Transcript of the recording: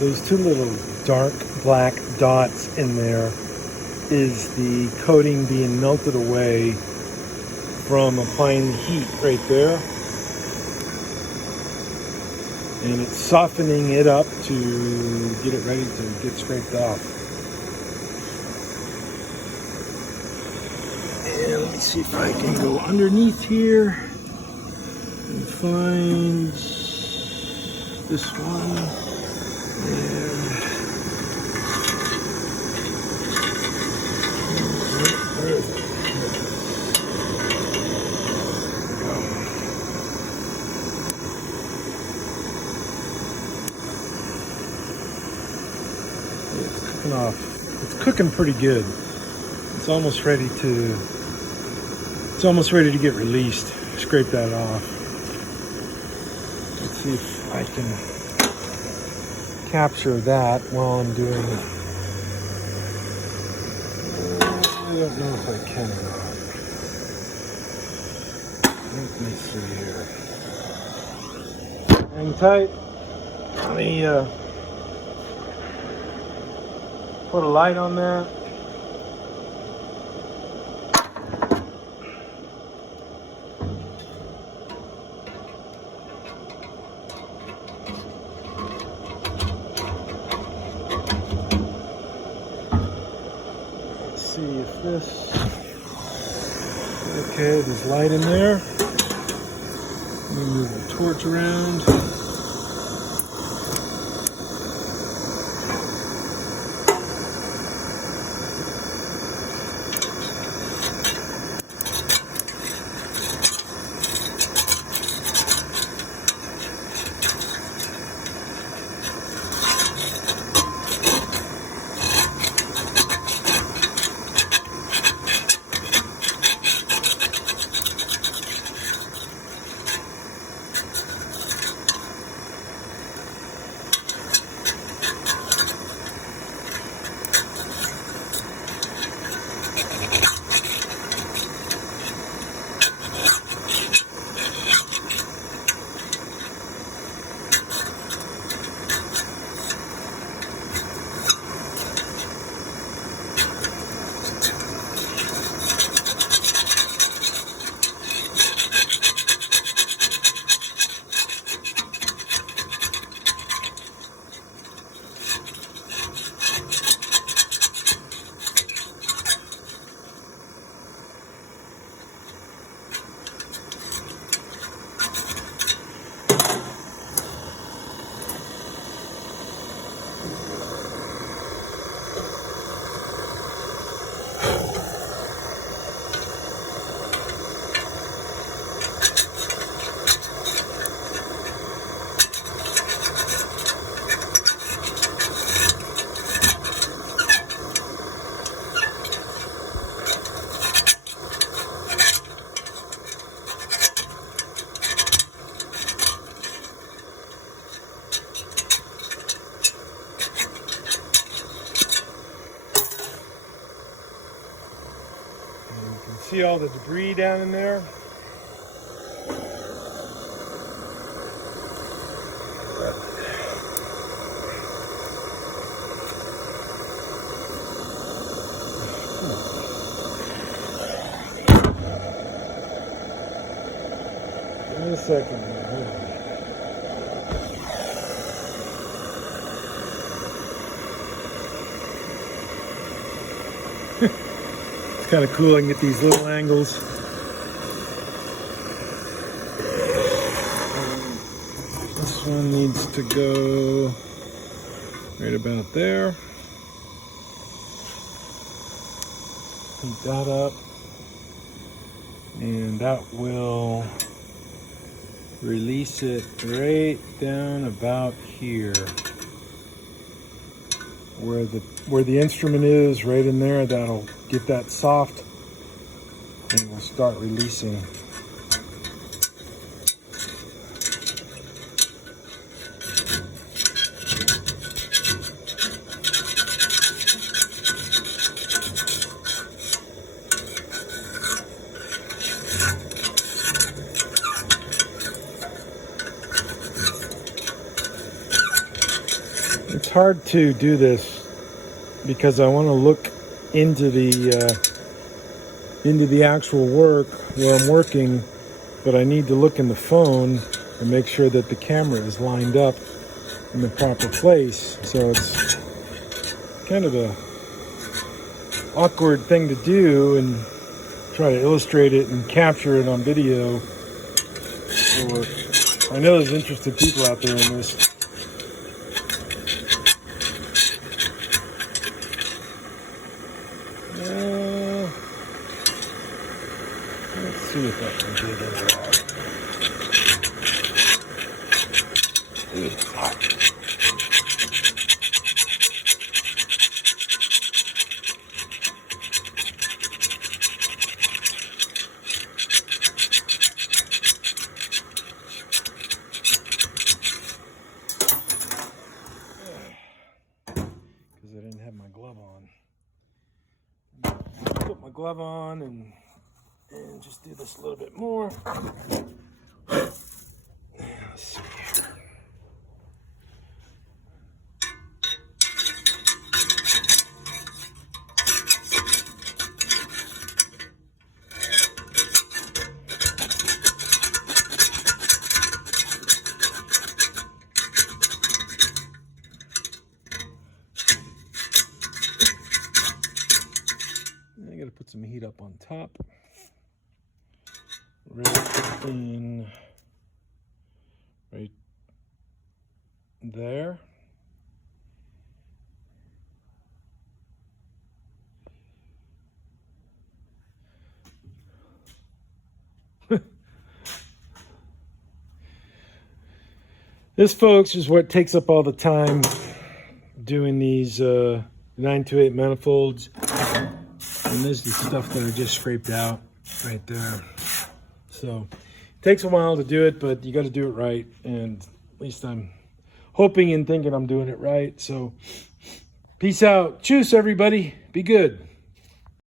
those two little dark black dots in there is the coating being melted away from applying the heat right there. And it's softening it up to get it ready to get scraped off. And let's see if I can go underneath here and find this one. And where is it? Off. It's cooking pretty good. It's almost ready to get released. Scrape that off. Let's see if I can capture that while I'm doing it. I don't know if I can or not. Let me see here. Hang tight. Let me put a light on that. Let's see if this, okay, there's light in there. Let me move the torch around. See all the debris down in there? Give me a second here. Hold on. It's kind of cool. I can get these little angles. This one needs to go right about there. Heat that up. And that will release it right down about here. Where the instrument is, right in there, that'll get that soft and we'll start releasing. hard to do this because I want to look into the actual work where I'm working, but I need to look in the phone and make sure that the camera is lined up in the proper place. So it's kind of a awkward thing to do and try to illustrate it and capture it on video. Or I know there's interested people out there in this. Let's see if I can get it out. It's hot. Because I didn't have my glove on. Put my glove on and just do this a little bit more. Let's see here. I gotta put some heat up on top. Right in, right there. This, folks, is what takes up all the time doing these 928 manifolds. And this is the stuff that I just scraped out right there. So it takes a while to do it, but you got to do it right. And at least I'm hoping and thinking I'm doing it right. So peace out. Cheers, everybody. Be good.